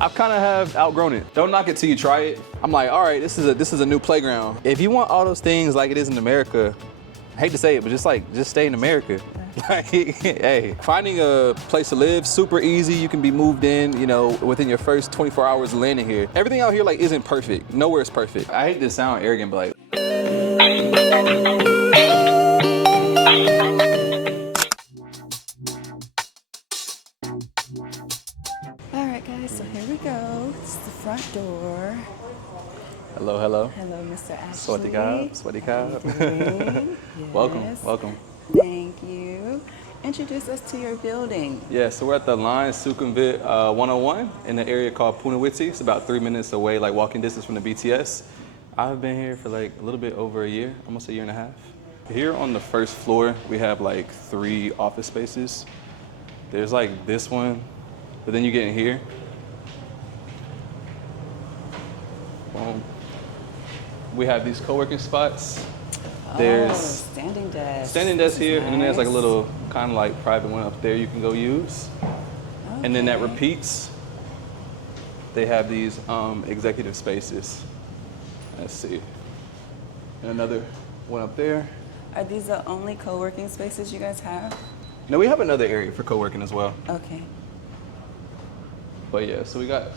I kind of have outgrown it. Don't knock it till you try it. I'm like, all right, this is a new playground. If you want all those things like it is in America, I hate to say it, but just stay in America. Like, hey, finding a place to live, super easy. You can be moved in, you know, within your first 24 hours of landing here. Everything out here like isn't perfect. Nowhere is perfect. I hate to sound arrogant, but like. All right, guys, so here we go. It's the front door. Hello, hello. Hello, Mr. Ashley. Swaddy Cobb. Yes. Welcome. Thank you. Introduce us to your building. Yeah, so we're at the line Sukhumvit 101 in the area called Punawiti. It's about 3 minutes away, like walking distance from the BTS. I've been here for like a little bit over a year, almost a year and a half. Here on the first floor, we have like 3 office spaces. There's like this one, but then you get in here. We have these co-working spots. There's standing desk. Standing desk here, nice. and then there's like a little kind of like private one up there you can go use. Okay. And then that repeats. They have these executive spaces. Let's see. And another one up there. Are these the only co-working spaces you guys have? No, we have another area for co-working as well. Okay. But yeah, so we got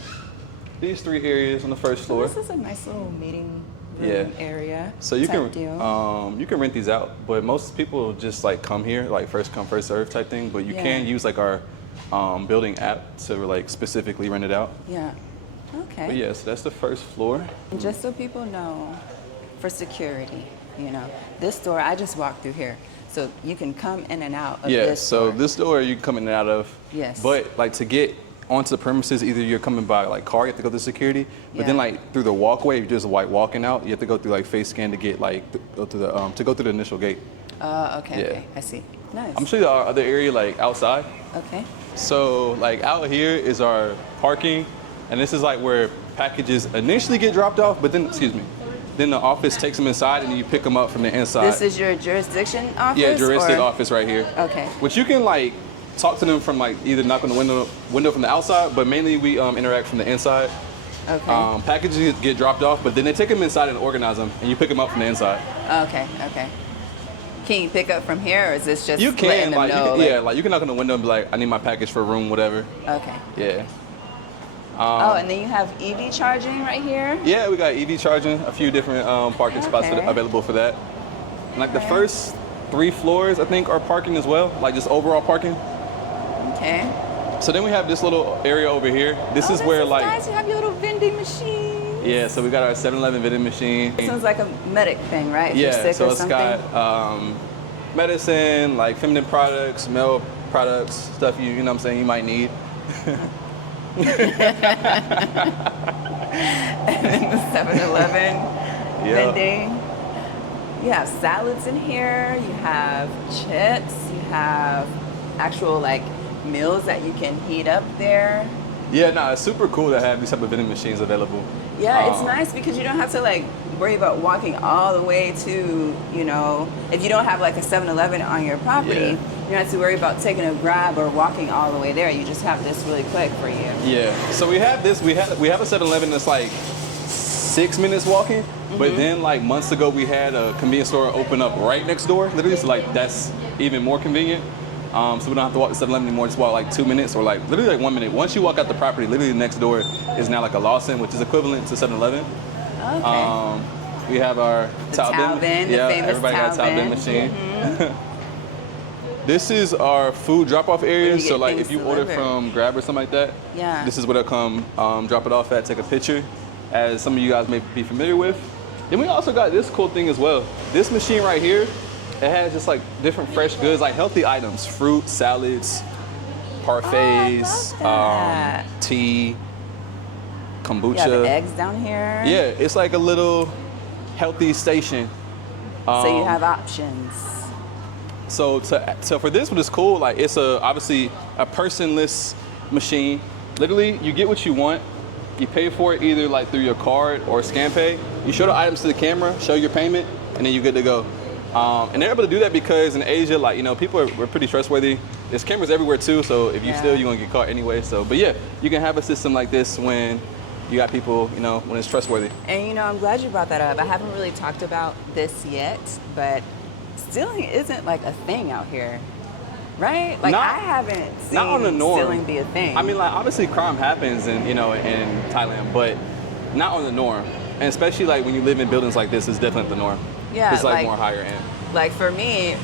these 3 areas on the first floor. So this is a nice little meeting room area. So you can rent these out, but most people just like come here, like first come first serve type thing. But you can use like our building app to like specifically rent it out. Yeah. Okay. But yeah, so that's the first floor. Just so people know, for security, you know, this door I just walked through here, so you can come in and out of this door. So this door you can come in and out of. Yes. But like to get onto the premises, either you're coming by like car, you have to go through security, but then like through the walkway, you're just like walking out, you have to go through like face scan to get like go through the initial gate. Okay, I see. Nice. I'm sure the other area like outside. Okay. So like out here is our parking, and this is like where packages initially get dropped off, but then then the office takes them inside and then you pick them up from the inside. This is your jurisdiction office? Yeah, jurisdiction office right here. Okay. Which you can like talk to them from like either knock on the window from the outside, but mainly we interact from the inside. Okay. Packages get dropped off, but then they take them inside and organize them, and you pick them up from the inside. Okay. Can you pick up from here, or is this just you can letting them like know, you can knock on the window and be like, I need my package for a room, whatever. Okay. Yeah. And then you have EV charging right here? Yeah, we got EV charging, a few different parking spots available for that. And like the first 3 floors, I think, are parking as well, like just overall parking. Okay. So then we have this little area over here. This is where like nice. You have your little vending machine. Yeah, so we got our 7-Eleven vending machine. It sounds like a medic thing, right? If you're sick so or it's something. got medicine, like feminine products, male products, stuff you know what I'm saying, you might need. And then the 7-Eleven vending. You have salads in here, you have chips, you have actual like meals that you can heat up there. Yeah, no, it's super cool to have these type of vending machines available. Yeah, it's nice because you don't have to like worry about walking all the way to, you know, if you don't have like a 7-Eleven on your property, you don't have to worry about taking a Grab or walking all the way there. You just have this really quick for you. Yeah, so we have this, we have a 7-Eleven that's like 6 minutes walking, but then like months ago we had a convenience store open up right next door, literally, so like that's even more convenient. So we don't have to walk to 7-Eleven anymore, just walk like 2 minutes or like literally like 1 minute. Once you walk out the property, literally next door is now like a Lawson, which is equivalent to 7-Eleven. Okay. We have our Tao bin. The famous everybody got a Tao bin machine. This is our food drop-off area. So like if you order from Grab or something like that, this is where they'll come drop it off at, take a picture, as some of you guys may be familiar with. Then we also got this cool thing as well. This machine right here, it has just like different fresh goods, like healthy items, fruit, salads, parfaits, tea, kombucha. You have eggs down here. Yeah, it's like a little healthy station. So you have options. So for this one, it's cool. Like it's obviously a personless machine. Literally, you get what you want. You pay for it either like through your card or scan pay. You show the items to the camera, show your payment, and then you're good to go. And they're able to do that because in Asia, like, you know, we're pretty trustworthy. there's cameras everywhere too, so if you steal, you're gonna get caught anyway. So, but yeah, you can have a system like this when you got people, you know, when it's trustworthy. And you know, I'm glad you brought that up. I haven't really talked about this yet, but stealing isn't like a thing out here, right? Like I haven't seen not on the norm. Stealing be a thing. I mean, like obviously crime happens in, you know, in Thailand, but not on the norm. And especially like when you live in buildings like this, it's definitely the norm. Yeah, it's like more higher end. Like for me,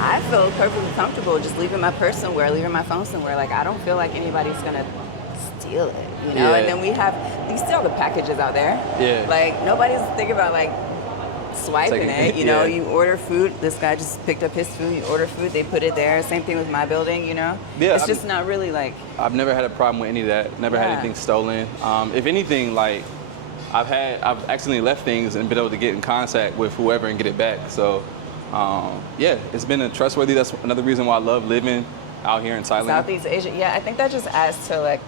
I feel perfectly comfortable just leaving my purse somewhere, leaving my phone somewhere. Like I don't feel like anybody's gonna steal it, you know? And then you see all the packages out there. Yeah. Like nobody's thinking about like swiping it, you know? You order food, this guy just picked up his food, you order food, they put it there. Same thing with my building, you know? Yeah. It's just not really like... I've never had a problem with any of that. Never had anything stolen. If anything, like I've accidentally left things and been able to get in contact with whoever and get it back. So yeah, it's been a trustworthy. That's another reason why I love living out here in Thailand. Southeast Asia. Yeah, I think that just adds to like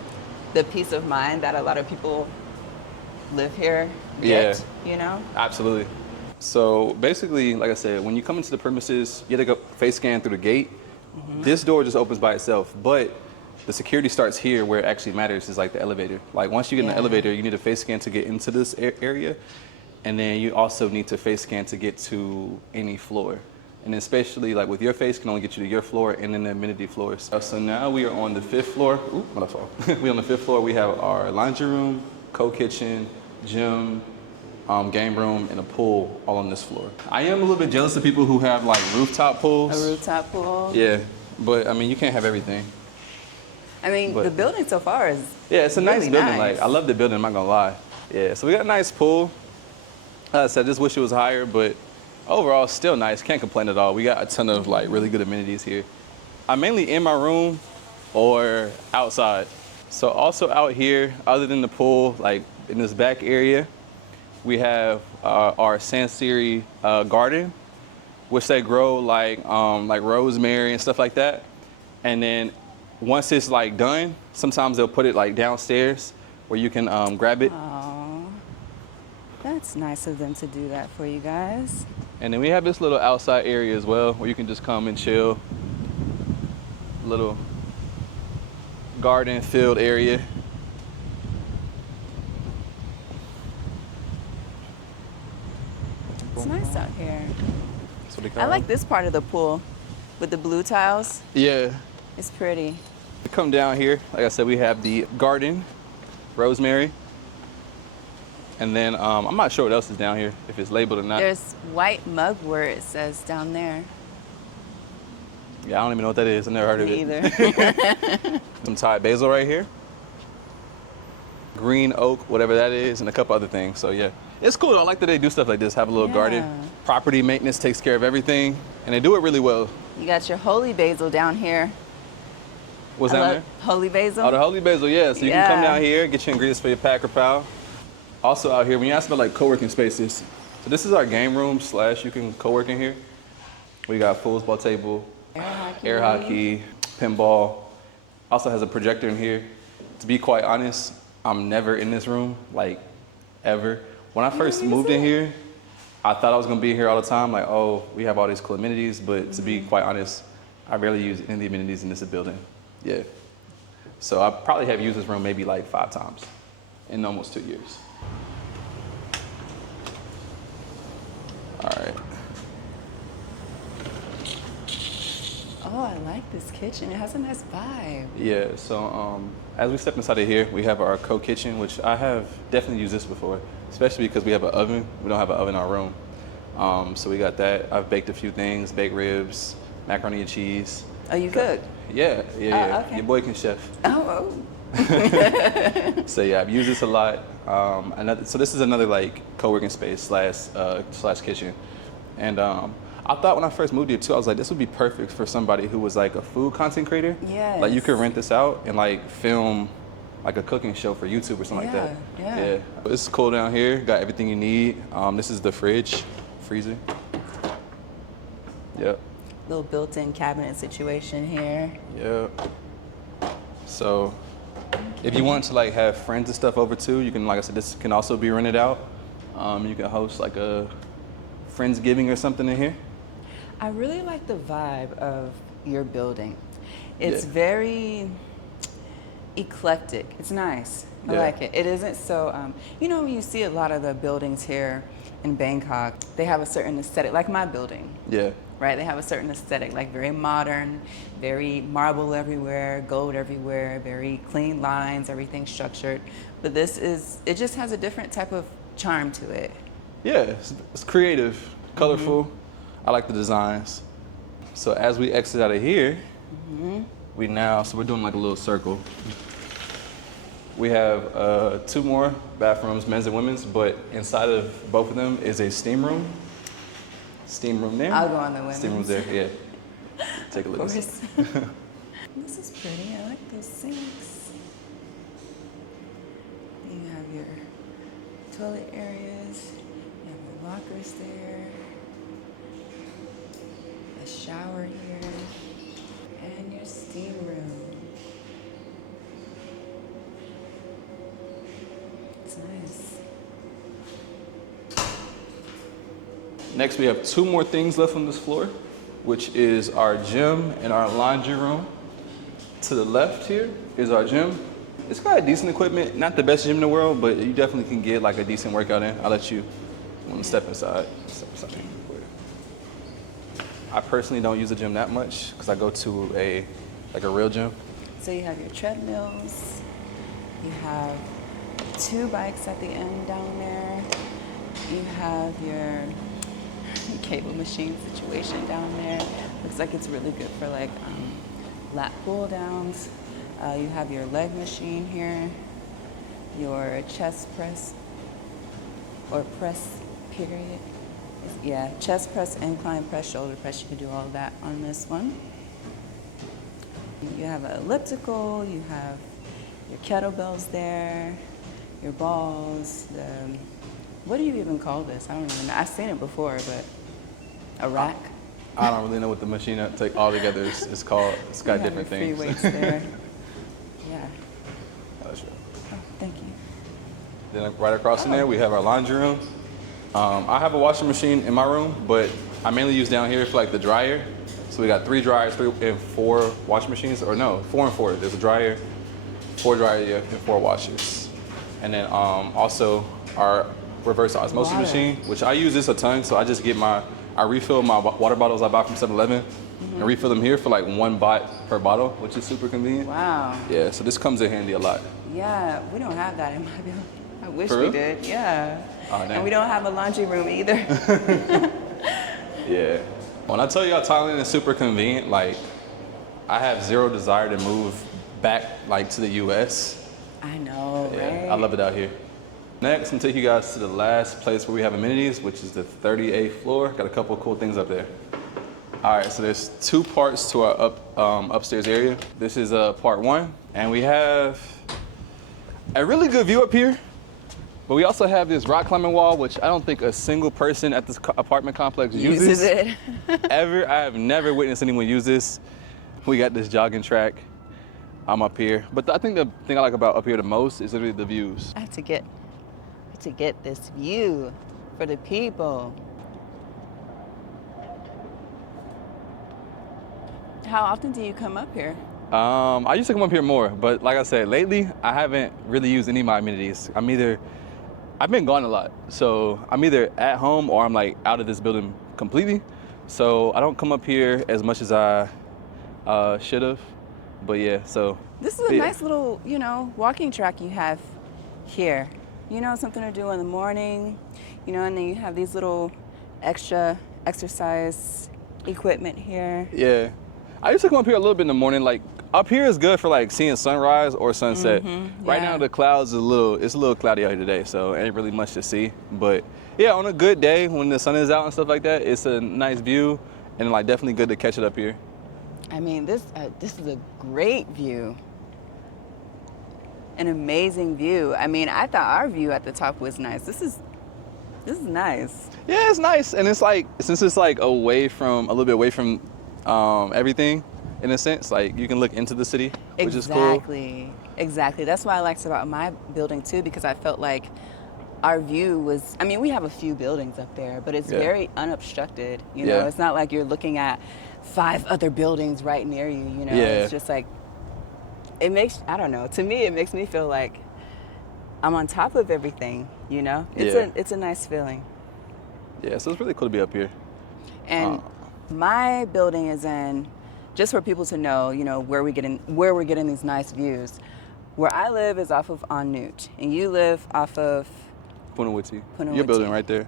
the peace of mind that a lot of people live here get, you know? Absolutely. So basically, like I said, when you come into the premises, you have to go face scan through the gate. This door just opens by itself, but the security starts here where it actually matters is like the elevator. Like once you get in the elevator, you need a face scan to get into this area. And then you also need to face scan to get to any floor. And especially like with your face can only get you to your floor and then the amenity floors. So now we are on the 5th floor. Ooh, my fault. We're on the 5th floor. We have our laundry room, co-kitchen, gym, game room, and a pool all on this floor. I am a little bit jealous of people who have like rooftop pools. A rooftop pool? Yeah, but I mean, you can't have everything. I mean, the building so far is it's a nice really building. Like I love the building, I'm not gonna lie. Yeah, so we got a nice pool. Like I said, just wish it was higher, but overall, still nice. Can't complain at all. We got a ton of like really good amenities here. I'm mainly in my room or outside. So also out here, other than the pool, like in this back area, we have our Sansiri garden, which they grow like rosemary and stuff like that. And then once it's like done, sometimes they'll put it like downstairs where you can grab it. That's nice of them to do that for you guys. And then we have this little outside area as well where you can just come and chill. Little garden field area. It's nice out here. I like this part of the pool with the blue tiles. Yeah. It's pretty. We come down here, like I said, we have the garden, rosemary. And then I'm not sure what else is down here, if it's labeled or not. There's white mugwort, it says down there. Yeah, I don't even know what that is. I've never heard of it. Either. Some Thai basil right here. Green oak, whatever that is, and a couple other things. So yeah, it's cool. I like that they do stuff like this, have a little garden. Property maintenance takes care of everything, and they do it really well. You got your holy basil down here. What's down there? Holy basil. Oh, the holy basil, yeah. So you can come down here, get your ingredients for your packer pal. Also out here, when you ask about like co-working spaces, so this is our game room / you can co-work in here. We got foosball table, air hockey, pinball. Also has a projector in here. To be quite honest, I'm never in this room, like ever. When I first moved in here, I thought I was gonna be here all the time, like, oh, we have all these cool amenities, but to be quite honest, I rarely use any of the amenities in this building. Yeah. So I probably have used this room maybe like 5 times in almost 2 years. All right. Oh, I like this kitchen. It has a nice vibe. Yeah, so as we step inside of here, we have our co-kitchen, which I have definitely used this before, especially because we have an oven. We don't have an oven in our room. So we got that. I've baked a few things, baked ribs, macaroni and cheese. Oh, you cook? Yeah. Okay. Your boy can chef. Oh. So yeah, I've used this a lot. So this is another like co-working space slash kitchen. And I thought when I first moved here too, I was like, this would be perfect for somebody who was like a food content creator. Yes. Like you could rent this out and like film like a cooking show for YouTube or something like that. Yeah. It's cool down here. Got everything you need. This is the freezer. Yep. Little built-in cabinet situation here. Yep. So if you want to like have friends and stuff over too, you can, like I said, this can also be rented out. You can host like a Friendsgiving or something in here. I really like the vibe of your building. It's very eclectic. It's nice. I like it. It isn't so, you know, when you see a lot of the buildings here in Bangkok, they have a certain aesthetic, like my building. Yeah. Right? They have a certain aesthetic, like very modern, very marble everywhere, gold everywhere, very clean lines, everything structured. But this is, it just has a different type of charm to it. Yeah, it's creative, colorful. I like the designs. So as we exit out of here, so we're doing like a little circle. We have 2 more bathrooms, men's and women's, but inside of both of them is a steam room. Steam room there. I'll go on the women's. Steam room's there, yeah. Take a look. Of course. This is pretty. I like those sinks. You have your toilet areas. You have your lockers there. A shower here. And your steam room. It's nice. Next, we have 2 more things left on this floor, which is our gym and our laundry room. To the left here is our gym. It's got decent equipment, not the best gym in the world, but you definitely can get like a decent workout in. I'll let you step inside. I personally don't use the gym that much because I go to a real gym. So you have your treadmills. You have 2 bikes at the end down there. You have your cable machine situation down there. Looks like it's really good for like lat pull downs. You have your leg machine here, your chest press or press period. Yeah, chest press, incline press, shoulder press. You can do all of that on this one. You have an elliptical. You have your kettlebells there, your balls. What do you even call this? I don't even know. I've seen it before, but a rack. I don't really know what the machine all together is called. It's got different things. Free weights there. Yeah. Oh, sure. Oh, thank you. Then right across from there, we have our laundry room. I have a washing machine in my room, but I mainly use down here for like the dryer. So we got 3 dryers, 3 and 4 washing machines, or no, 4 and 4. There's a dryer, 4 dryers, and 4 washers. And then also our reverse osmosis machine, which I use this a ton. So I refill my water bottles I buy from 7-Eleven and refill them here for like 1 baht per bottle, which is super convenient. Wow. Yeah, so this comes in handy a lot. Yeah, we don't have that in my building. I wish For we real? did. Yeah. Oh, and we don't have a laundry room either. Yeah. When I tell y'all Thailand is super convenient, like I have 0 desire to move back like to the US. I know, Yeah, right? I love it out here. Next, I'm gonna take you guys to the last place where we have amenities, which is the 38th floor. Got a couple of cool things up there. All right, so there's 2 parts to our upstairs area. This is part 1, and we have a really good view up here. But we also have this rock climbing wall, which I don't think a single person at this apartment complex uses it. ever. I have never witnessed anyone use this. We got this jogging track. I'm up here. But I think the thing I like about up here the most is literally the views. I have to get this view for the people. How often do you come up here? I used to come up here more, but like I said, lately I haven't really used any of my amenities. I've been gone a lot, so I'm either at home or I'm like out of this building completely. So I don't come up here as much as I should have. But yeah, so. This is a nice little, walking track you have here. Something to do in the morning, and then you have these little extra exercise equipment here. Yeah. I used to come up here a little bit in the morning. Like up here is good for like seeing sunrise or sunset. Right now the clouds it's a little cloudy out here today, so ain't really much to see. But yeah, on a good day when the sun is out and stuff like that, it's a nice view and like definitely good to catch it up here. I mean, this is a great view. An amazing view. I mean, I thought our view at the top was nice. This is nice. Yeah, it's nice, and it's like since it's like a little bit away from everything, in a sense, like you can look into the city, which is cool. Exactly. That's what I liked about my building too, because I felt like our view was, I mean, we have a few buildings up there, but it's very unobstructed. You know, it's not like you're looking at 5 other buildings right near you, you know? It's just like, it makes, I don't know, to me, it makes me feel like I'm on top of everything, you know? It's a nice feeling. Yeah, so it's really cool to be up here. And my building is in, just for people to know, you know, where we're getting these nice views. Where I live is off of Annut, and you live off of Punawiti. Your building right there.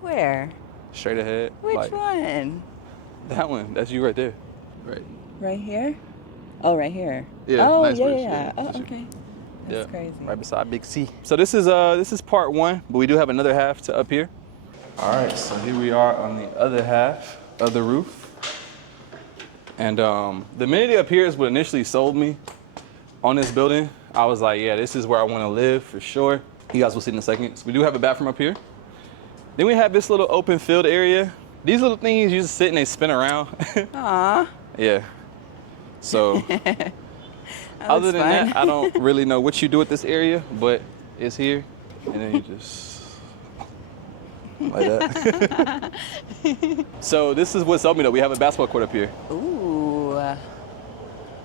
Where? Straight ahead. Which one? That one. That's you right there. Right. Right here? Oh, right here. Yeah. Oh, nice bridge. yeah. Oh, okay. That's crazy. Right beside Big C. So this is part 1, but we do have another half to up here. All right. So here we are on the other half of the roof. And the amenity up here is what initially sold me on this building. I was like, yeah, this is where I want to live for sure. You guys will see in a second. So we do have a bathroom up here. Then we have this little open field area. These little things, you just sit and they spin around. Aww. Yeah. So other than that, I don't really know what you do with this area, but it's here. And then you just like that. So this is what sold me though. We have a basketball court up here. Ooh.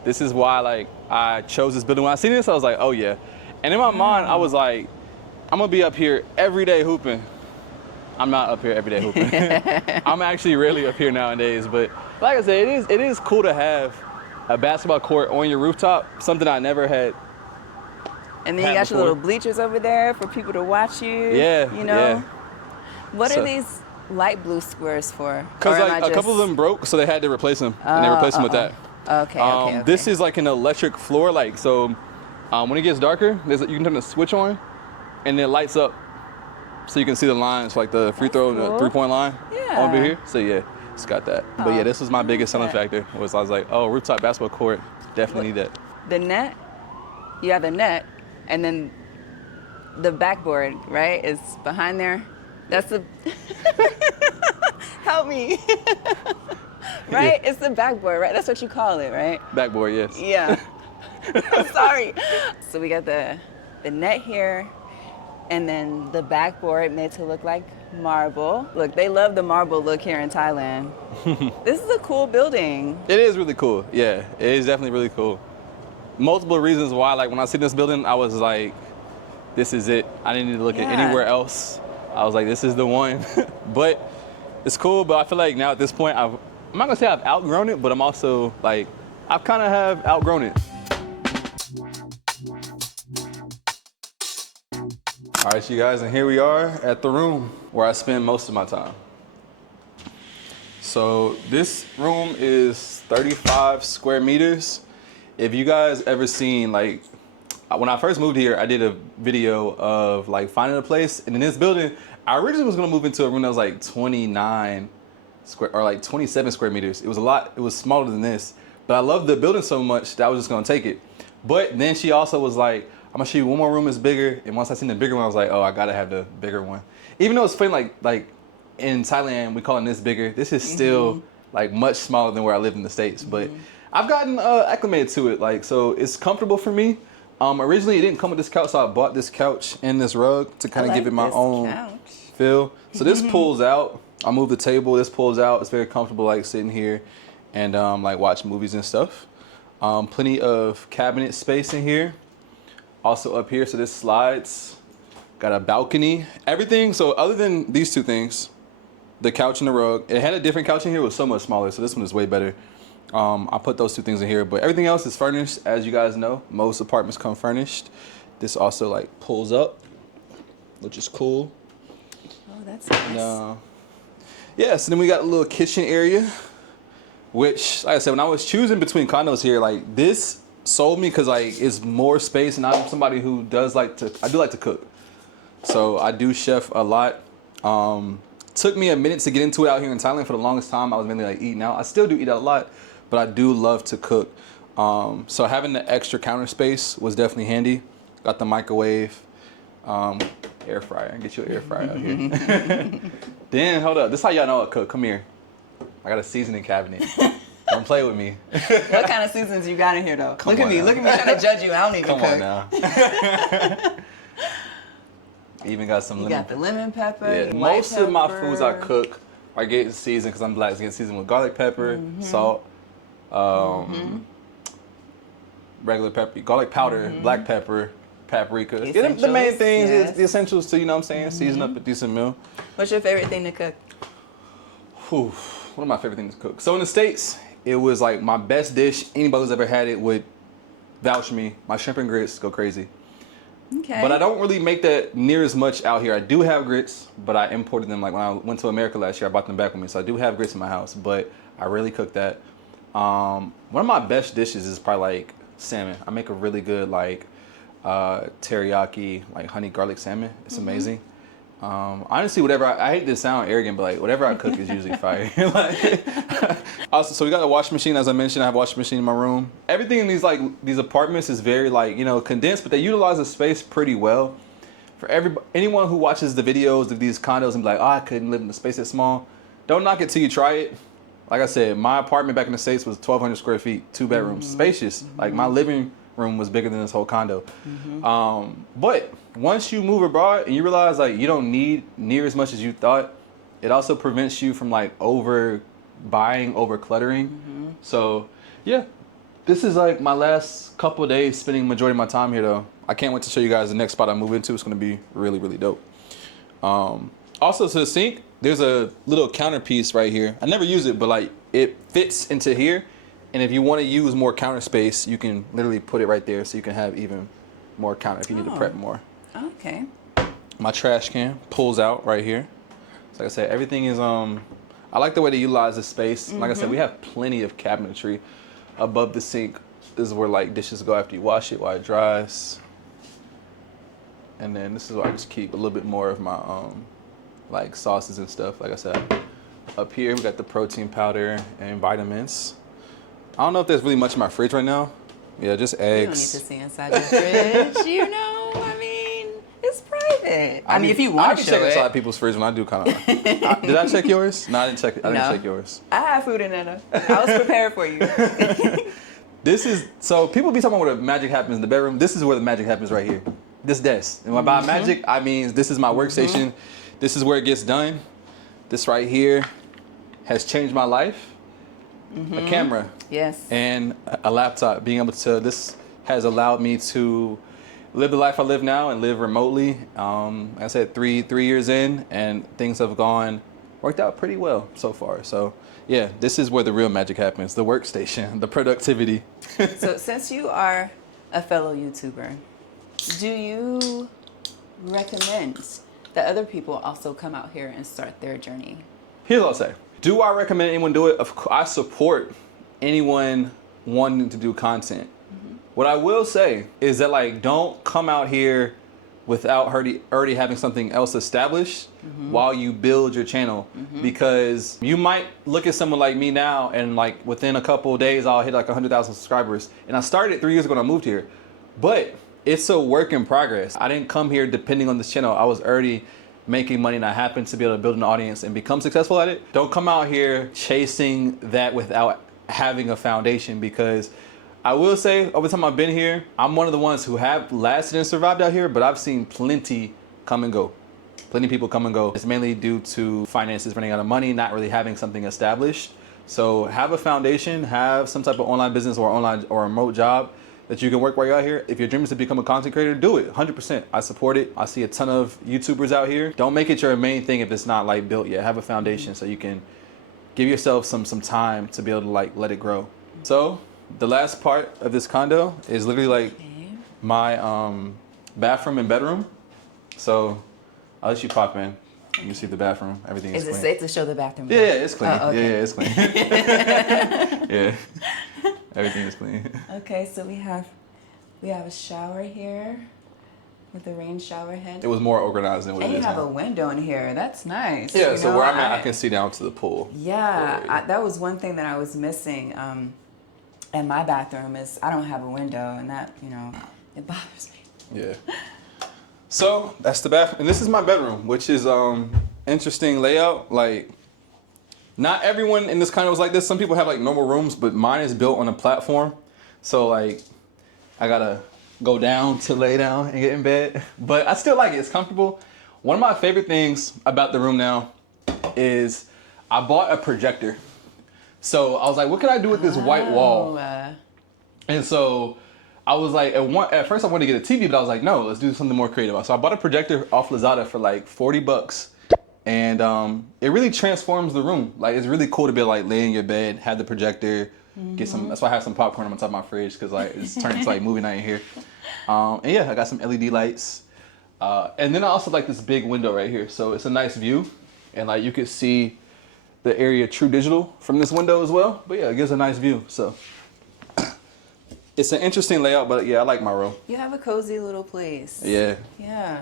This is why like I chose this building. When I seen this, I was like, oh yeah. And in my mind, I was like, I'm gonna be up here every day hooping. I'm not up here every day hooping. I'm actually rarely up here nowadays, but like I said, it is cool to have a basketball court on your rooftop, something I never had. And then you got your little bleachers over there for people to watch you. Yeah, you know? yeah. What are these light blue squares for? Because like a couple of them broke, so they had to replace them, and they replaced them with that. Okay. This is like an electric floor, like so. When it gets darker, you can turn the switch on, and it lights up, so you can see the lines, like the free throw, the 3-point line over here. So yeah, it's got that. But yeah, this was my biggest selling factor. I was like, oh, rooftop basketball court, definitely need that. The net, you have the net, and then the backboard, right, is behind there. That's the help me. Right? Yeah. It's the backboard, right? That's what you call it, right? Backboard, yes. Yeah. I'm sorry. So we got the net here, and then the backboard made to look like marble. Look, they love the marble look here in Thailand. This is a cool building. It is really cool. Yeah, it is definitely really cool. Multiple reasons why, like when I see this building, I was like, this is it. I didn't need to look at anywhere else. I was like, this is the one. But it's cool, but I feel like now at this point, I'm not gonna say I've outgrown it, but I'm also like, I kind of have outgrown it. All right, you guys, and here we are at the room where I spend most of my time. So this room is 35 square meters. If you guys ever seen, like, when I first moved here, I did a video of like finding a place, and in this building, I originally was gonna move into a room that was like 29 square, or like 27 square meters. It was a lot, it was smaller than this, but I loved the building so much that I was just gonna take it. But then she also was like, I'm gonna show you one more room that's bigger, and once I seen the bigger one, I was like, oh, I gotta have the bigger one. Even though it's funny, like in Thailand, we calling this bigger, this is still like much smaller than where I live in the States, but I've gotten acclimated to it, like, so it's comfortable for me. Originally, it didn't come with this couch, so I bought this couch and this rug to kind of give it my own feel. So this pulls out. I move the table. This pulls out. It's very comfortable, like sitting here and like watch movies and stuff. Plenty of cabinet space in here. Also up here, so this slides. Got a balcony. Everything. So other than these two things, the couch and the rug, it had a different couch in here. It was so much smaller, so this one is way better. I put those two things in here, but everything else is furnished. As you guys know, most apartments come furnished. This also like pulls up, which is cool. Oh, that's nice. And, yeah, so then we got a little kitchen area, which, like I said, when I was choosing between condos here, like this sold me because like it's more space, and I'm somebody who does like to, I do like to cook. So I do chef a lot. Took me a minute to get into it out here in Thailand. For the longest time, I was mainly like eating out. I still do eat out a lot, but I do love to cook. So having the extra counter space was definitely handy. Got the microwave, air fryer. Get you an air fryer out here. Then, hold up. This is how y'all know I cook. Come here. I got a seasoning cabinet. Don't play with me. What kind of seasonings you got in here, though? Look at me trying to judge you. I don't even cook. Come on now. Even got some you lemon. got the lemon pepper. Yeah. Most of my foods I cook are getting seasoned because I'm black. It's getting seasoned with garlic pepper, salt, regular pepper, garlic powder, black pepper, paprika. The main things, is the essentials to, you know what I'm saying, season up a decent meal. What's your favorite thing to cook? Whew. One of my favorite things to cook. So in the States, it was like my best dish. Anybody who's ever had it would vouch for me. My shrimp and grits go crazy. Okay. But I don't really make that near as much out here. I do have grits, but I imported them. Like when I went to America last year, I brought them back with me. So I do have grits in my house, but I rarely cook that. One of my best dishes is probably like salmon. I make a really good like teriyaki, like honey garlic salmon. It's amazing. Honestly, whatever I hate to sound arrogant, but like whatever I cook is usually fire. Like, also, so we got a washing machine, as I mentioned. I have a washing machine in my room. Everything in these apartments is very like, you know, condensed, but they utilize the space pretty well. For anyone who watches the videos of these condos and be like, oh, I couldn't live in a space that small. Don't knock it till you try it. Like I said, my apartment back in the States was 1,200 square feet, 2 bedrooms, spacious. Like my living room was bigger than this whole condo. But once you move abroad and you realize like you don't need near as much as you thought, it also prevents you from like over buying, over cluttering. So yeah, this is like my last couple of days spending majority of my time here though. I can't wait to show you guys the next spot I move into. It's gonna be really, really dope. Also to the sink, there's a little counter piece right here. I never use it, but like it fits into here. And if you want to use more counter space, you can literally put it right there so you can have even more counter if you need to prep more. Okay. My trash can pulls out right here. So like I said, everything is, I like the way they utilize the space. Like I said, we have plenty of cabinetry. Above the sink is where like dishes go after you wash it while it dries. And then this is where I just keep a little bit more of my like sauces and stuff. Like I said, up here we got the protein powder and vitamins. I don't know if there's really much in my fridge right now. Yeah, just eggs. You don't need to see inside your fridge, you know? I mean, it's private. I mean, if you want to show it. I can check inside people's fridge when I do kind of. Did I check yours? No, I didn't check. I didn't check yours. I have food in there. I was prepared for you. This is, so people be talking about where the magic happens in the bedroom. This is where the magic happens right here. This desk. And by magic, I mean this is my workstation. This is where it gets done. This right here has changed my life. A camera, and a laptop. Being able to, this has allowed me to live the life I live now and live remotely. Like I said, three years in, and things have worked out pretty well so far. So yeah, this is where the real magic happens. The workstation, the productivity. So since you are a fellow YouTuber, do you recommend that other people also come out here and start their journey? Here's what I'll say. Do I recommend anyone do it? Of course, I support anyone wanting to do content. What I will say is that like, don't come out here without already having something else established while you build your channel, because you might look at someone like me now and like within a couple of days I'll hit like 100,000 subscribers. And I started 3 years ago when I moved here, but it's a work in progress. I didn't come here depending on this channel. I was already making money and I happened to be able to build an audience and become successful at it. Don't come out here chasing that without having a foundation, because I will say over the time I've been here, I'm one of the ones who have lasted and survived out here, but I've seen plenty come and go. Plenty of people come and go. It's mainly due to finances running out of money, not really having something established. So have a foundation, have some type of online business or online or remote job that you can work while you're out here. If your dream is to become a content creator, do it, 100%. I support it. I see a ton of YouTubers out here. Don't make it your main thing if it's not like built yet. Have a foundation so you can give yourself some time to be able to like let it grow. So the last part of this condo is literally like my bathroom and bedroom. So I'll let you pop in. You can see the bathroom. Everything is clean. Is it safe to show the bathroom? Yeah, it's clean. Oh, okay. Yeah, it's clean. Yeah. Everything is clean. Okay, so we have a shower here with the rain shower head. It was more organized than what it is now. And you have a window in here. That's nice. Yeah, so where I'm at, I can see down to the pool. Yeah, that was one thing that I was missing in my bathroom is I don't have a window, and that, you know, it bothers me. Yeah. So that's the bathroom, and this is my bedroom, which is interesting layout. Like, not everyone in this condo is like this. Some people have like normal rooms, but mine is built on a platform. So like, I gotta go down to lay down and get in bed. But I still like it. It's comfortable. One of my favorite things about the room now is I bought a projector. So I was like, what can I do with this white wall? And so I was like, at first I wanted to get a TV, but I was like, no, let's do something more creative. So I bought a projector off Lazada for like $40. And it really transforms the room. Like, it's really cool to be able to like lay in your bed, have the projector, get some, that's why I have some popcorn on top of my fridge, because like it's turning into like movie night in here. And yeah, I got some LED lights. And then I also like this big window right here. So it's a nice view. And like you could see the area True Digital from this window as well. But yeah, it gives a nice view. So it's an interesting layout, but yeah, I like my room. You have a cozy little place. Yeah. Yeah.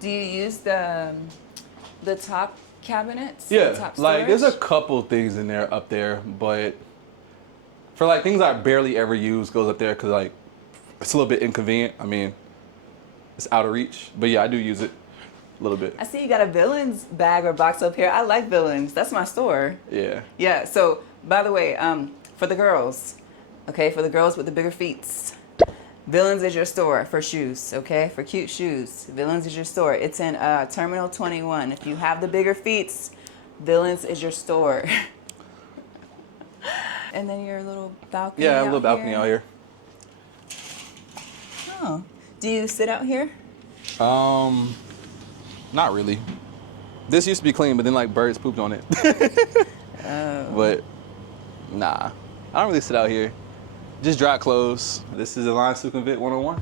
Do you use the top cabinets? Yeah, the top like there's a storage? couple things in there up there, but for like things I barely ever use goes up there because like it's a little bit inconvenient. I mean, it's out of reach, but yeah, I do use it a little bit. I see you got a Villains bag or box up here. I like Villains. That's my store. Yeah. Yeah. So by the way, for the girls, okay, for the girls with the bigger feet, Villains is your store for shoes, okay? For cute shoes, Villains is your store. It's in Terminal 21. If you have the bigger feet, Villains is your store. And then your little balcony. Yeah, I have a little balcony out here. Oh, do you sit out here? Not really. This used to be clean, but then like birds pooped on it. But nah, I don't really sit out here. Just dry clothes. This is Align Sukhumvit 101.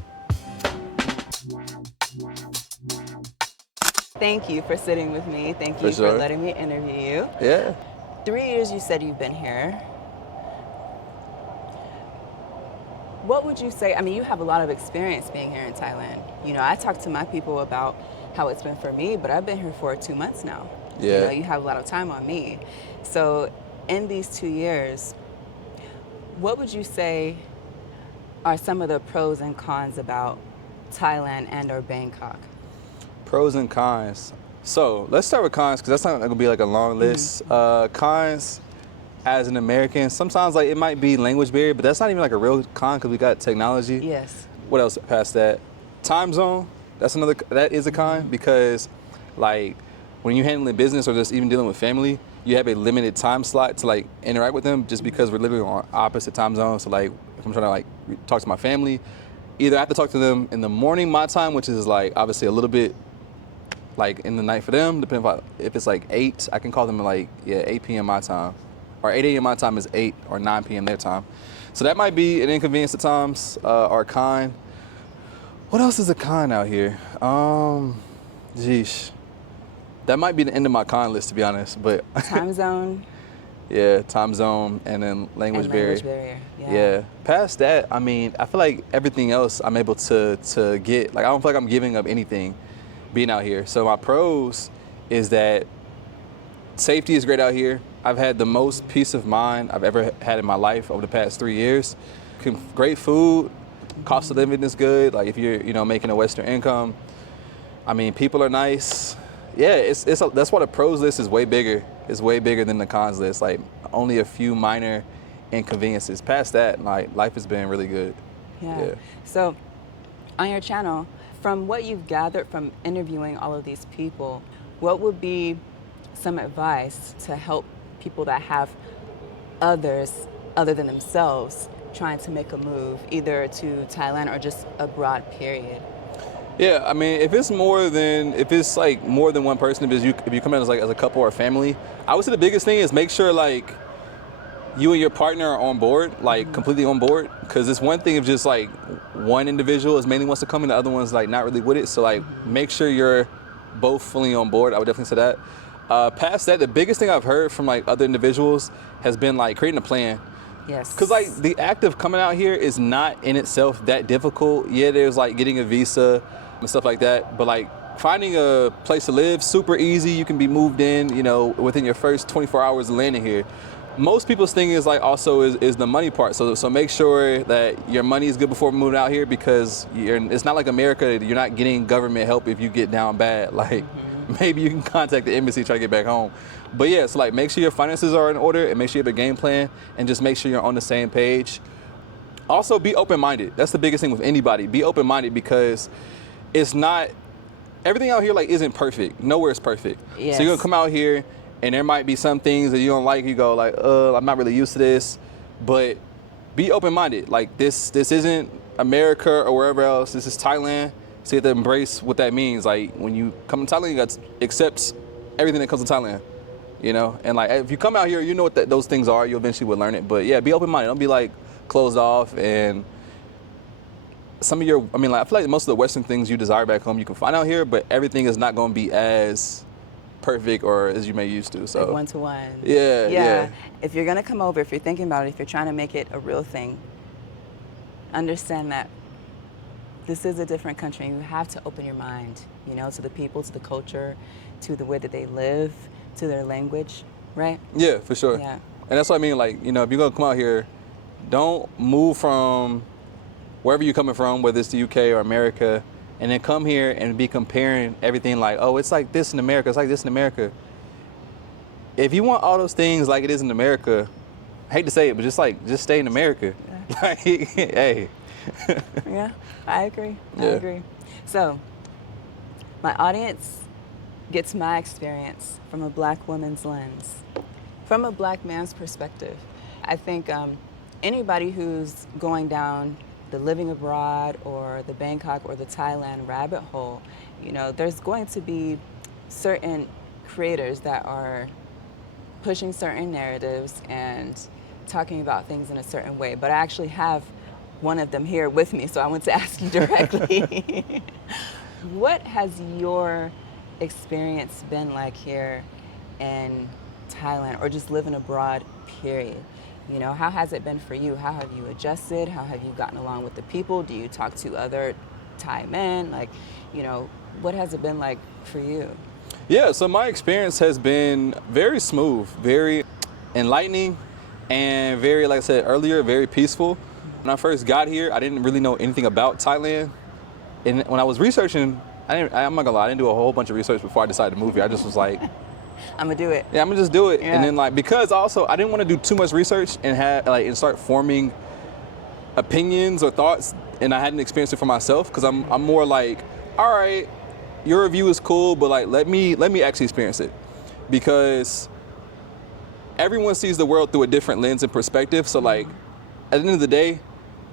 Thank you for sitting with me. Thank you for letting me interview you. Yeah. 3 years you said you've been here. What would you say? I mean, you have a lot of experience being here in Thailand. You know, I talk to my people about how it's been for me, but I've been here for 2 months now. Yeah. You know, you have a lot of time on me. So in these 2 years, what would you say are some of the pros and cons about Thailand and or Bangkok? Pros and cons. So let's start with cons, because that's not gonna be like a long list. Cons, as an American, sometimes like it might be language barrier, but that's not even like a real con because we got technology. Yes. What else past that? Time zone. That is a con because like when you're handling business or just even dealing with family, you have a limited time slot to like interact with them just because we're literally on opposite time zones. So like if I'm trying to like talk to my family, either I have to talk to them in the morning my time, which is like obviously a little bit like in the night for them, depending on if it's like 8, I can call them at like 8 p.m. my time, or 8 a.m. my time is 8 or 9 p.m. their time. So that might be an inconvenience at times, or a con. What else is a con out here? Geesh. That might be the end of my con list, to be honest, but. Time zone. Yeah, time zone and then language barrier. Yeah. Past that, I mean, I feel like everything else I'm able to get. Like, I don't feel like I'm giving up anything being out here. So my pros is that safety is great out here. I've had the most peace of mind I've ever had in my life over the past 3 years. Great food, cost of living is good. Like if you're making a Western income, I mean, people are nice. Yeah, that's why the pros list is way bigger. It's way bigger than the cons list. Like only a few minor inconveniences. Past that, like life has been really good. Yeah. So on your channel, from what you've gathered from interviewing all of these people, what would be some advice to help people that have others other than themselves trying to make a move either to Thailand or just abroad, period? Yeah, I mean, if it's like more than one person, if you come in as a couple or a family, I would say the biggest thing is make sure like you and your partner are on board, like completely on board. Because it's one thing if just like one individual is mainly wants to come and the other one's like not really with it. So like make sure you're both fully on board. I would definitely say that. Past that, the biggest thing I've heard from like other individuals has been like creating a plan. Yes. Because like the act of coming out here is not in itself that difficult. Yeah, there's like getting a visa and stuff like that, but like finding a place to live, super easy. You can be moved in, within your first 24 hours of landing here. Most people's thing is like also is the money part. So make sure that your money is good before moving out here, because it's not like America. You're not getting government help if you get down bad. Like maybe you can contact the embassy, try to get back home. But yeah, so like make sure your finances are in order and make sure you have a game plan and just make sure you're on the same page. Also be open-minded. That's the biggest thing with anybody. Be open-minded because it's not everything out here like isn't perfect. Nowhere is perfect. Yes. So you're gonna come out here and there might be some things that you don't like. You go like, I'm not really used to this. But be open-minded. Like this isn't America or wherever else. This is Thailand. So you have to embrace what that means. Like when you come to Thailand, you got to accept everything that comes to Thailand. You know, and like if you come out here, you know what those things are. You eventually will learn it. But yeah, be open-minded. Don't be like closed off. And some of your, I mean, like I feel like most of the Western things you desire back home, you can find out here. But everything is not going to be as perfect or as you may used to. So like one-to-one. Yeah. If you're gonna come over, if you're thinking about it, if you're trying to make it a real thing, understand that this is a different country. You have to open your mind, you know, to the people, to the culture, to the way that they live, to their language, right? Yeah, for sure. Yeah. And that's what I mean, like, you know, if you're gonna come out here, don't move from wherever you're coming from, whether it's the UK or America, and then come here and be comparing everything like, oh, it's like this in America, it's like this in America. If you want all those things like it is in America, I hate to say it, but just stay in America. Yeah. Like, hey. Yeah, I agree. Yeah. I agree. So, my audience gets my experience from a black woman's lens, from a black man's perspective. I think anybody who's going down the living abroad or the Bangkok or the Thailand rabbit hole, you know, there's going to be certain creators that are pushing certain narratives and talking about things in a certain way. But I actually have one of them here with me, so I want to ask you directly. What has your experience been like here in Thailand or just living abroad, period? You know, how has it been for you? How have you adjusted? How have you gotten along with the people? Do you talk to other Thai men? Like, you know, what has it been like for you? Yeah, so my experience has been very smooth, very enlightening, and very, like I said earlier, very peaceful. When I first got here, I didn't really know anything about Thailand. And when I was researching, I'm not gonna lie, I didn't do a whole bunch of research before I decided to move here. I just was like, I'm gonna do it. Yeah, I'm gonna just do it. Yeah. And then like, because also I didn't want to do too much research and start forming opinions or thoughts, and I hadn't experienced it for myself, because I'm more like, all right, your review is cool, but like let me actually experience it, because everyone sees the world through a different lens and perspective. So like at the end of the day,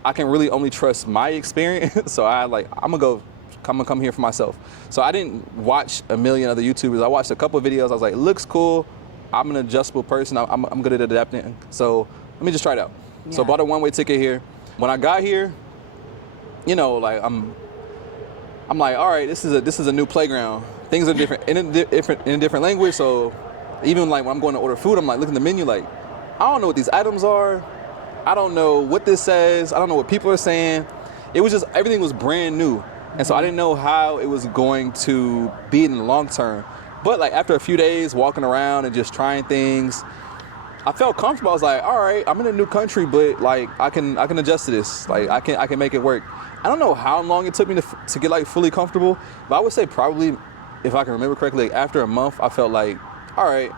I can really only trust my experience. So I'm gonna come here for myself. So I didn't watch a million other YouTubers. I watched a couple of videos. I was like, it looks cool. I'm an adjustable person. I'm good at adapting. So let me just try it out. Yeah. So I bought a one-way ticket here. When I got here, you know, like I'm like, all right, this is a new playground. Things are different in a different language. So even like when I'm going to order food, I'm like looking at the menu, like, I don't know what these items are. I don't know what this says. I don't know what people are saying. It was just, everything was brand new. And so I didn't know how it was going to be in the long term. But like after a few days walking around and just trying things, I felt comfortable. I was like, all right, I'm in a new country, but like I can adjust to this. Like I can make it work. I don't know how long it took me to get like fully comfortable, but I would say probably, if I can remember correctly, like after a month, I felt like, all right,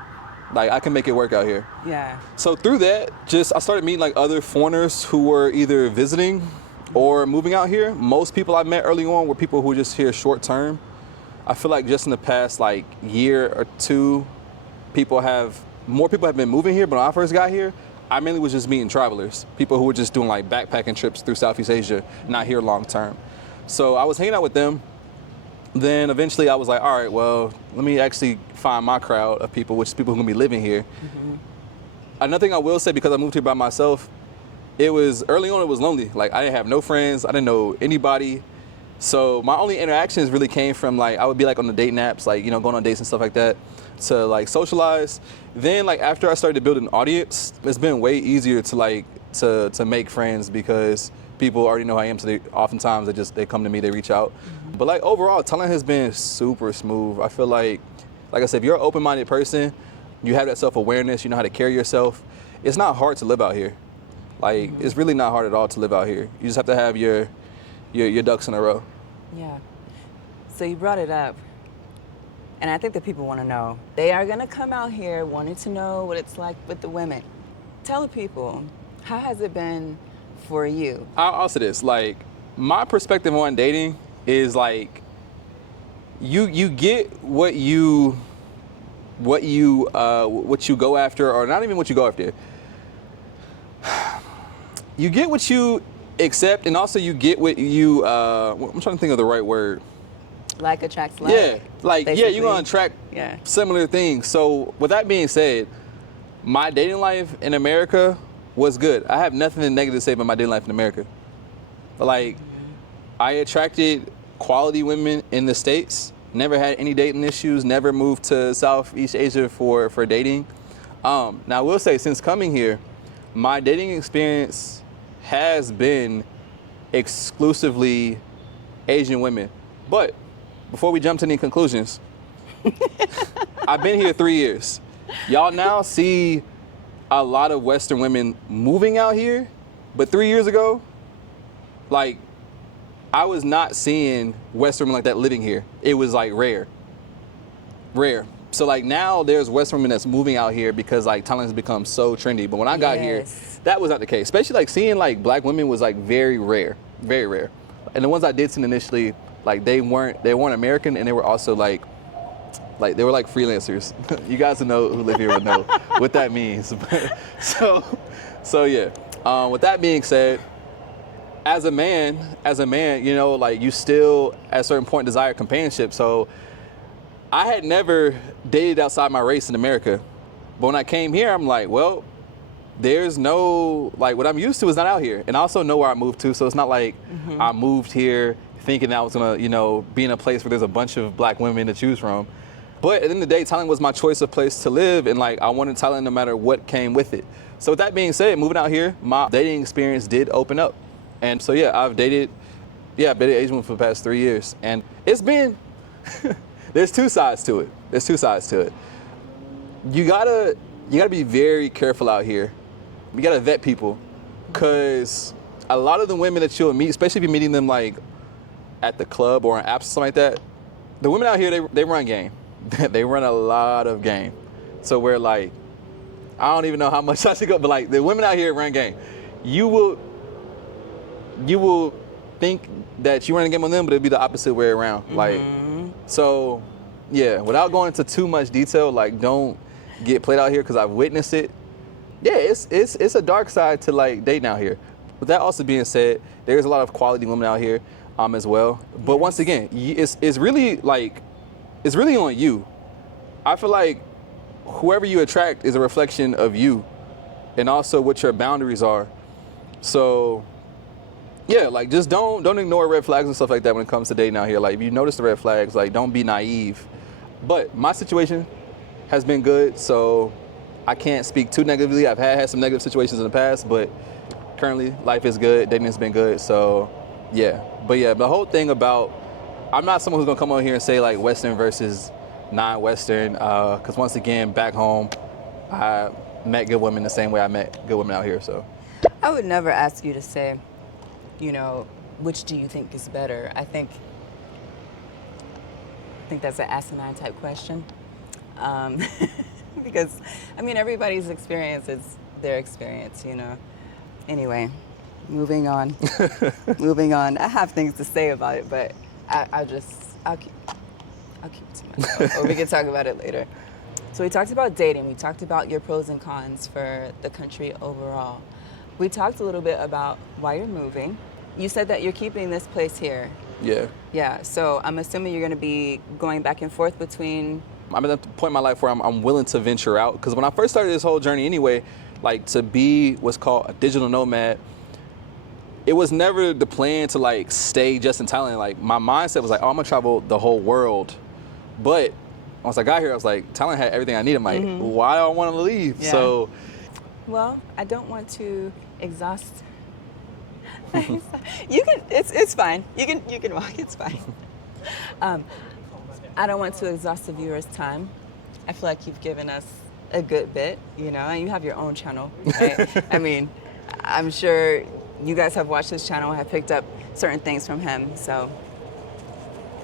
like I can make it work out here. Yeah. So through that, I started meeting like other foreigners who were either visiting or moving out here. Most people I met early on were people who were just here short term. I feel like just in the past like year or two, more people have been moving here, but when I first got here, I mainly was just meeting travelers, people who were just doing like backpacking trips through Southeast Asia, not here long term. So I was hanging out with them. Then eventually I was like, all right, well, let me actually find my crowd of people, which is people who are gonna be living here. Mm-hmm. Another thing I will say, because I moved here by myself, early on it was lonely. Like I didn't have no friends, I didn't know anybody. So my only interactions really came from like, I would be like on the dating apps, like, you know, going on dates and stuff like that to like socialize. Then like after I started to build an audience, it's been way easier to like, to make friends, because people already know who I am. So oftentimes they come to me, they reach out. Mm-hmm. But like overall, Thailand has been super smooth. I feel like I said, if you're an open-minded person, you have that self-awareness, you know how to carry yourself, it's not hard to live out here. Like, mm-hmm. It's really not hard at all to live out here. You just have to have your ducks in a row. Yeah. So you brought it up, and I think that people want to know. They are going to come out here wanting to know what it's like with the women. Tell the people, how has it been for you? I'll say this, like, my perspective on dating is like, you get what you go after, or not even what you go after. You get what you accept, and also you get what you. I'm trying to think of the right word. Like attracts like. Yeah, like basically. you're gonna attract similar things. So with that being said, my dating life in America was good. I have nothing negative to say about my dating life in America. Like, I attracted quality women in the States. Never had any dating issues. Never moved to Southeast Asia for dating. Now I will say, since coming here, my dating experience has been exclusively Asian women. But before we jump to any conclusions, I've been here 3 years. Y'all now see a lot of Western women moving out here, but 3 years ago, like, I was not seeing Western women like that living here. It was like rare. So like now there's Western women that's moving out here because like Thailand has become so trendy. But when I got here, that was not the case. Especially like seeing like black women was like very rare. And the ones I did see initially, like they weren't American, and they were also like they were like freelancers. You guys who live here would know what that means. So yeah. With that being said, as a man, you know, like you still at a certain point desire companionship. So I had never dated outside my race in America. But when I came here, I'm like, well, there's no, like what I'm used to is not out here. And I also know where I moved to. So it's not like I moved here thinking I was gonna, you know, be in a place where there's a bunch of black women to choose from. But at the end of the day, Thailand was my choice of place to live. And like, I wanted Thailand no matter what came with it. So with that being said, moving out here, my dating experience did open up. And so, yeah, I've dated Asian women for the past 3 years. And it's been, there's two sides to it. You gotta be very careful out here. You gotta vet people. Because a lot of the women that you'll meet, especially if you're meeting them like at the club or on apps or something like that, the women out here, they run game. They run a lot of game. So we're like, I don't even know how much I should go, but like the women out here run game. You will think that you run a game on them, but it'll be the opposite way around. Like, so yeah, without going into too much detail, like don't get played out here because I've witnessed it. Yeah, it's a dark side to like dating out here. But that also being said, there's a lot of quality women out here as well. But once again, it's really on you. I feel like whoever you attract is a reflection of you and also what your boundaries are. So yeah, like just don't ignore red flags and stuff like that when it comes to dating out here. Like if you notice the red flags, like don't be naive. But my situation has been good, so I can't speak too negatively. I've had some negative situations in the past, but currently life is good. Dating has been good, so yeah. But yeah, the whole thing about, I'm not someone who's gonna come on here and say like Western versus non-Western, because once again, back home, I met good women the same way I met good women out here. So I would never ask you to say, you know, which do you think is better? I think that's an asinine type question. Because, I mean, everybody's experience is their experience, you know. Anyway, moving on. I have things to say about it, but I'll keep it to myself, or we can talk about it later. So we talked about dating. We talked about your pros and cons for the country overall. We talked a little bit about why you're moving. You said that you're keeping this place here. Yeah. Yeah, so I'm assuming you're going to be going back and forth between... I'm at the point in my life where I'm willing to venture out. Because when I first started this whole journey anyway, like to be what's called a digital nomad, it was never the plan to like stay just in Thailand. Like my mindset was like, oh, I'm going to travel the whole world. But once I got here, I was like, Thailand had everything I needed. I'm like, why do I want to leave? Yeah. So... Well, I don't want to exhaust... You can. It's fine. You can walk. It's fine. I don't want to exhaust the viewers' time. I feel like you've given us a good bit, you know, and you have your own channel, right? I mean, I'm sure you guys have watched his channel, have picked up certain things from him. So.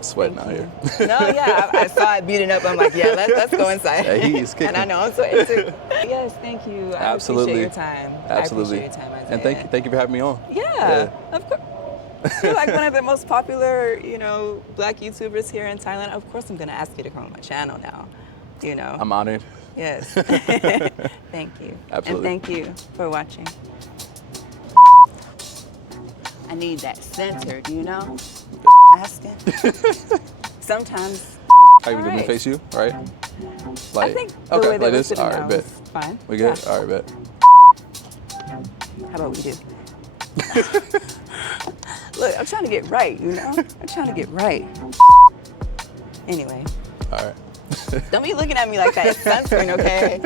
Sweating out here. No, yeah, I saw it beating up. I'm like, yeah, let's go inside. Yeah, he's kicking. And I know I'm so into. Yes, thank you. I appreciate your time. Absolutely. I appreciate your time, Isaiah. And thank you for having me on. Yeah. Of course. You're like one of the most popular, you know, Black YouTubers here in Thailand. Of course, I'm gonna ask you to come on my channel now. You know. I'm honored. Yes. Thank you. Absolutely. And thank you for watching. I need that centered, you know? Asking. Sometimes. How you doing? Face you, right? Like, I think the okay, way like they this. All right, bet. Fine. We good? Yeah. All right, bet. How about we do? Look, I'm trying to get right, you know? I'm trying to get right. Anyway. All right. Don't be looking at me like that. It's sunscreen, okay?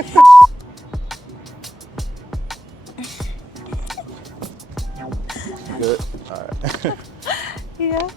Good? All right. Yeah.